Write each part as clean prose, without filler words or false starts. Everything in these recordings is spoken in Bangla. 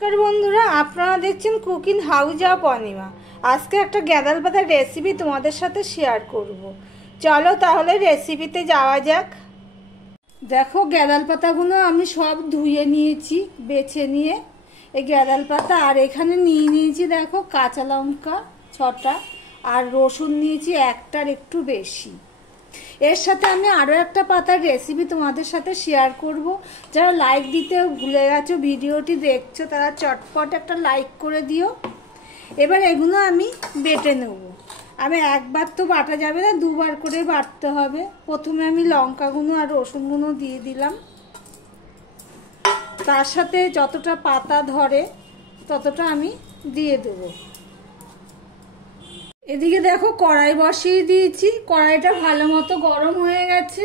নমস্কার বন্ধুরা, আপনারা দেখছেন কুকিং হাউস অফ অনিমা। আজকে একটা গ্যাঁদাল পাতার রেসিপি তোমাদের সাথে শেয়ার করব। চলো তাহলে রেসিপিতে যাওয়া যাক। দেখো, গ্যাঁদাল পাতাগুলো আমি সব ধুয়ে নিয়েছি, বেছে নিয়ে এই গ্যাঁদাল পাতা। আর এখানে নিয়েছি দেখো কাঁচা লঙ্কা 6টা, আর রসুন নিয়েছি একটার একটু বেশি। এর সাথে আমি আরও একটা পাতার রেসিপি তোমাদের সাথে শেয়ার করব। যারা লাইক দিতে ভুলে গেছো, ভিডিওটি দেখছো, তারা চটপট একটা লাইক করে দিও। এবার এগুলো আমি বেটে নেব। আমি একবার তো বাটা যাবে না, দুবার করে বাটতে হবে। প্রথমে আমি লঙ্কাগুলো আর রসুনগুলো দিয়ে দিলাম, তার সাথে যতটা পাতা ধরে ততটা আমি দিয়ে দেবো। এদিকে দেখো কড়াই বসিয়ে দিয়েছি, কড়াইটা ভালো মতো গরম হয়ে গেছে।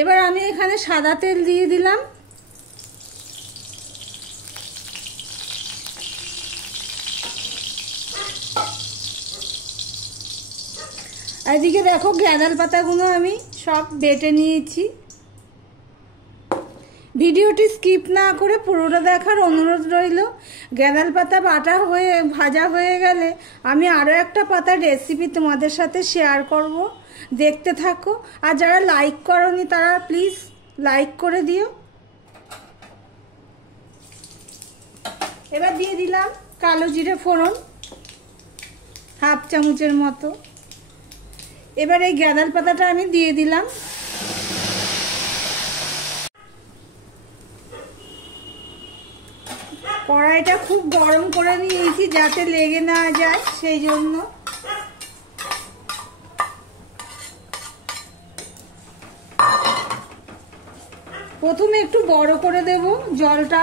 এবার আমি এখানে সাদা তেল দিয়ে দিলাম। এদিকে দেখো গ্যাঁদাল পাতাগুলো আমি সব বেটে নিয়েছি। ভিডিওটি স্কিপ না করে পুরোটা দেখার অনুরোধ রইল। গ্যাঁদাল পাতা বাটা হয়ে ভাজা হয়ে গেলে আমি আরও একটা পাতার রেসিপি তোমাদের সাথে শেয়ার করব, দেখতে থাকো। আর যারা লাইক করনি তারা প্লিজ লাইক করে দিও। এবার দিয়ে দিলাম কালো জিরে ফোড়ন 1/2 চামচের মতো। এবার এই গ্যাঁদাল পাতাটা আমি দিয়ে দিলাম। কড়াইটা খুব গরম করে নিয়েছি যাতে লেগে না যায়, সেই জন্য। প্রথমে একটু বড় করে দেব, জলটা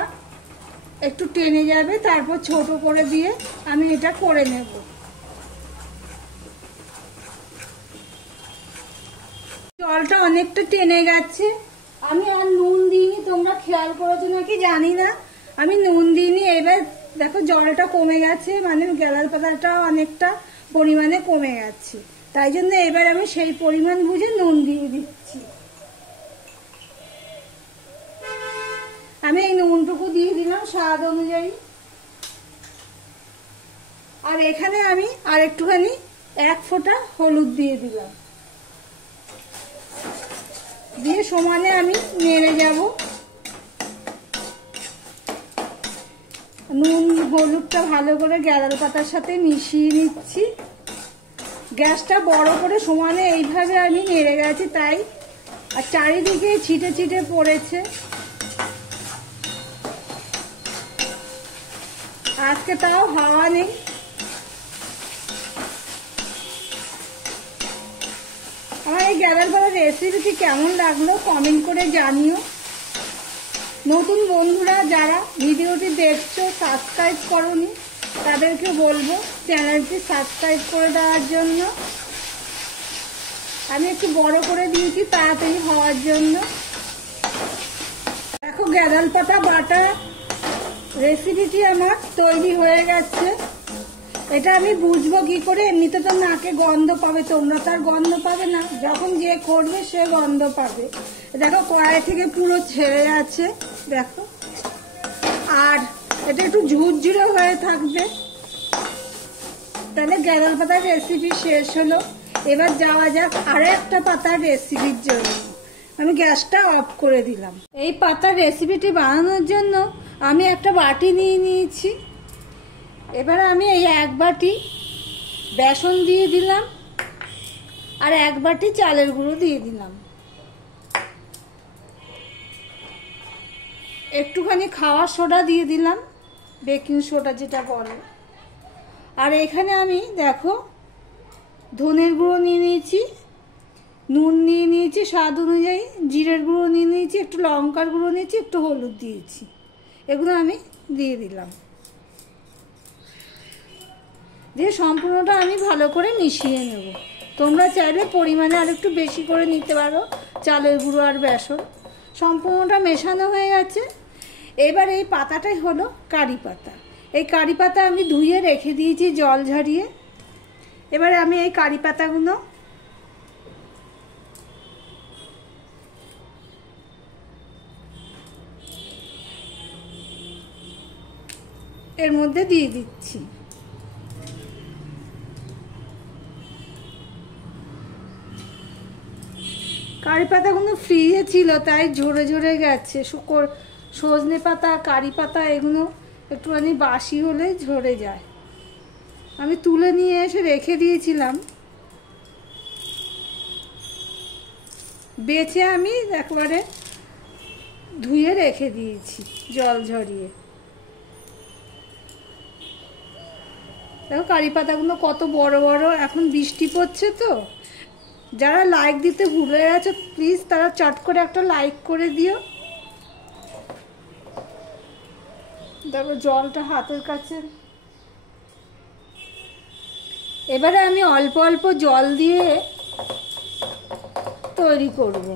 একটু টেনে যাবে, তারপর ছোট করে দিয়ে আমি এটা করে নেব। জলটা অনেকটা টেনে গেছে। আমি আর নুন দিইনি, তোমরা খেয়াল করেছো নাকি জানি না, আমি নুন দিইনি। এবার দেখো জলটা কমে গেছে, মানে গ্যাঁদাল পাতাটা অনেকটা পরিমাণে কমে গেছে। তাই জন্য এবার আমি সেই পরিমাণ বুঝে নুন দিয়ে দিচ্ছি। আমি এই নুনটুকু দিয়ে দিলাম স্বাদ অনুযায়ী। আর এখানে আমি আর একটুখানি 1 ফোঁটা হলুদ দিয়ে দিলাম, দিয়ে সমানে আমি নেড়ে যাব। নুন হলুদটা ভালো করে গ্যাঁদাল পাতার সাথে মিশিয়ে নিচ্ছি। গ্যাসটা বড় করে সমানে এইভাবে আমি নেড়ে গেছি, তাই আর চারিদিকে ছিটে ছিটে পড়েছে। আজকে তাও হাওয়া নেই। আমার এই গ্যাঁদাল পাতার রেসিপিটি কেমন লাগলো কমেন্ট করে জানিও। নতুন বন্ধুরা যারা ভিডিওটি দেখছো, সাবস্ক্রাইব করোনি, তাদেরকে বলবো চ্যানেলটি সাবস্ক্রাইব করে দেওয়ার জন্য। আমি একটু বড় করে দিয়েছি তাড়াতাড়ি হওয়ার জন্য। দেখো গ্যাঁদাল পাতা বাটা রেসিপিটি আমার তৈরি হয়ে গেছে। এটা আমি বুঝবো কি করে? এমনিতে তো নাকে গন্ধ পাবে, তোমরা তো আর গন্ধ পাবে না, যখন যে করবে সে গন্ধ পাবে। দেখো কড়াই থেকে পুরো ছেড়ে আছে, দেখো। আর এটা একটু ঝুরঝুরে হয়ে থাকবে। তাহলে গ্যাঁদাল পাতার রেসিপি শেষ হলো। এবার যাওয়া যাক আরো একটা পাতার রেসিপির জন্য। আমি গ্যাসটা অফ করে দিলাম। এই পাতার রেসিপিটি বানানোর জন্য আমি একটা বাটি নিয়ে নিয়েছি। এবার আমি এই 1 বাটি বেসন দিয়ে দিলাম, আর 1 বাটি চালের গুঁড়ো দিয়ে দিলাম। একটুখানি খাওয়ার সোডা দিয়ে দিলাম, বেকিং সোডা যেটা বলে। আর এখানে আমি দেখো ধনের গুঁড়ো নিয়ে নিয়েছি, নুন নিয়ে নিয়েছি স্বাদ অনুযায়ী, জিরের গুঁড়ো নিয়ে নিয়েছি, একটু লঙ্কার গুঁড়ো নিয়েছি, একটু হলুদ দিয়েছি। এগুলো আমি দিয়ে দিলাম, দিয়ে সম্পূর্ণটা আমি ভালো করে মিশিয়ে নেব। তোমরা চাইলে পরিমাণে আর একটু বেশি করে নিতে পারো চালের গুঁড়ো আর বেসন। সম্পূর্ণটা মেশানো হয়ে গেছে। এবার এই পাতাটাই হলো কারি পাতা। এই কারি পাতা আমি ধুয়ে রেখে দিয়েছি জল ঝরিয়ে। এবারে আমি এই কারি পাতাগুলো এর মধ্যে দিয়ে দিচ্ছি। কারি পাতাগুলো ফ্রিজে ছিল তাই ঝরে ঝরে গেছে। সজনে পাতা, কারি পাতা এগুলো একটুখানি বাসি হলে ঝরে যায়। আমি তুলে নিয়ে এসে রেখে দিয়েছিলাম, বেছে আমি একবারে ধুয়ে রেখে দিয়েছি জল ঝরিয়ে। দেখো কারি পাতাগুলো কত বড় বড়। এখন বৃষ্টি পড়ছে তো, যারা লাইক দিতে ভুলে গেছে প্লিজ তারা চট করে একটা লাইক করে দিও। দেখো জলটা হাতের কাছে। এবারে আমি অল্প অল্প জল দিয়ে তৈরি করব।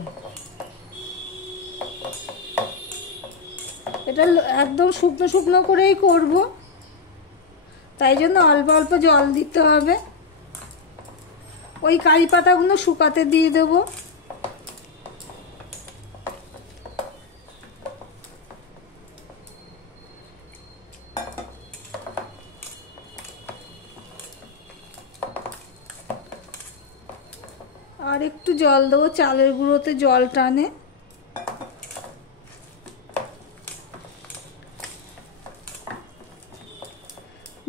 এটা একদম শুকনো শুকনো করেই করব, তাই জন্য অল্প অল্প জল দিতে হবে। ওই কারি পাতাগুলো শুকাতে দিয়ে দেবো। আর একটু জল দেবো, চালের গুঁড়োতে জল টানে।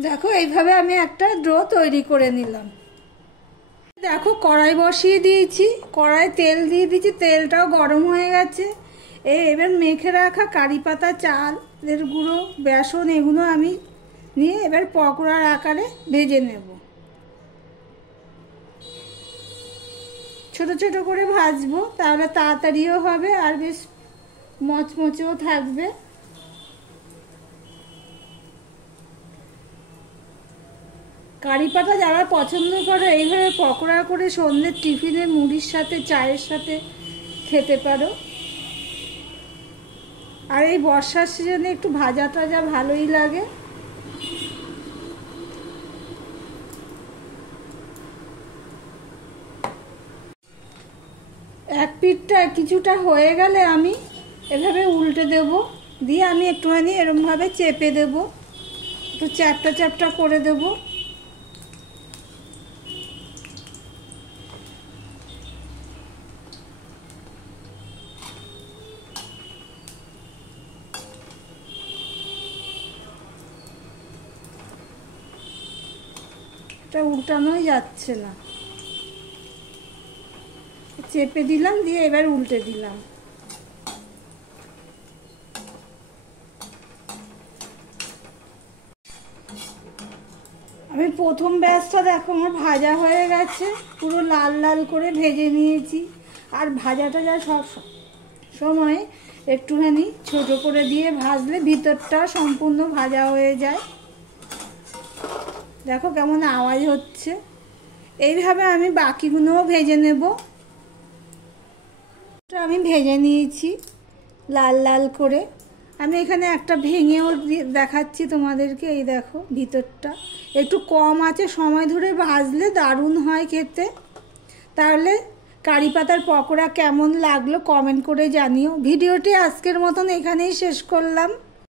দেখো এইভাবে আমি একটা ডো তৈরি করে নিলাম। দেখো কড়াই বসিয়ে দিয়েছি, কড়াই তেল দিয়ে দিয়েছি, তেলটাও গরম হয়ে গেছে। এবার মেখে রাখা কারি পাতা, চালের গুঁড়ো, বেসন এগুলো আমি নিয়ে এবার পকোড়ার আকারে ভেজে নেব। ছোট ছোট করে ভাজবো, তাহলে তাড়াতাড়িও হবে আর বেশ মচমচেও থাকবে। কারি পাতা যারা পছন্দ করে এইভাবে পকোড়া করে সন্ধ্যের টিফিনে মুড়ির সাথে, চায়ের সাথে খেতে পারো। আর এই বর্ষার সিজনে একটু ভাজা টাজা ভালোই লাগে। এক পিঠটা কিছুটা হয়ে গেলে আমি এভাবে উল্টে দেব, দিয়ে আমি একটুখানি এরমভাবে চেপে দেব, একটু চ্যাপটা চ্যাপটা করে দেব। এটা উল্টানোই যাচ্ছে না, চেপে দিলাম, দিয়ে এবার উল্টে দিলাম। আমি প্রথম ব্যাচটা দেখো আমার ভাজা হয়ে গেছে, পুরো লাল লাল করে ভেজে নিয়েছি। আর ভাজাটা যা সব সময় একটুখানি ছোট করে দিয়ে ভাজলে ভিতরটা সম্পূর্ণ ভাজা হয়ে যায়। দেখো কেমন আওয়াজ হচ্ছে। এইভাবে আমি বাকিগুলোও ভেজে নেব। আমি ভেজে নিয়েছি লাল লাল করে। আমি এখানে একটা ভেঙেও দেখাচ্ছি তোমাদেরকে। এই দেখো ভিতরটা একটু কম আছে, সময় ধরে ভাজলে দারুণ হয় খেতে। তাহলে কারি পাতার পকোড়া কেমন লাগলো কমেন্ট করে জানিও। ভিডিওটি আজকের মতন এখানেই শেষ করলাম।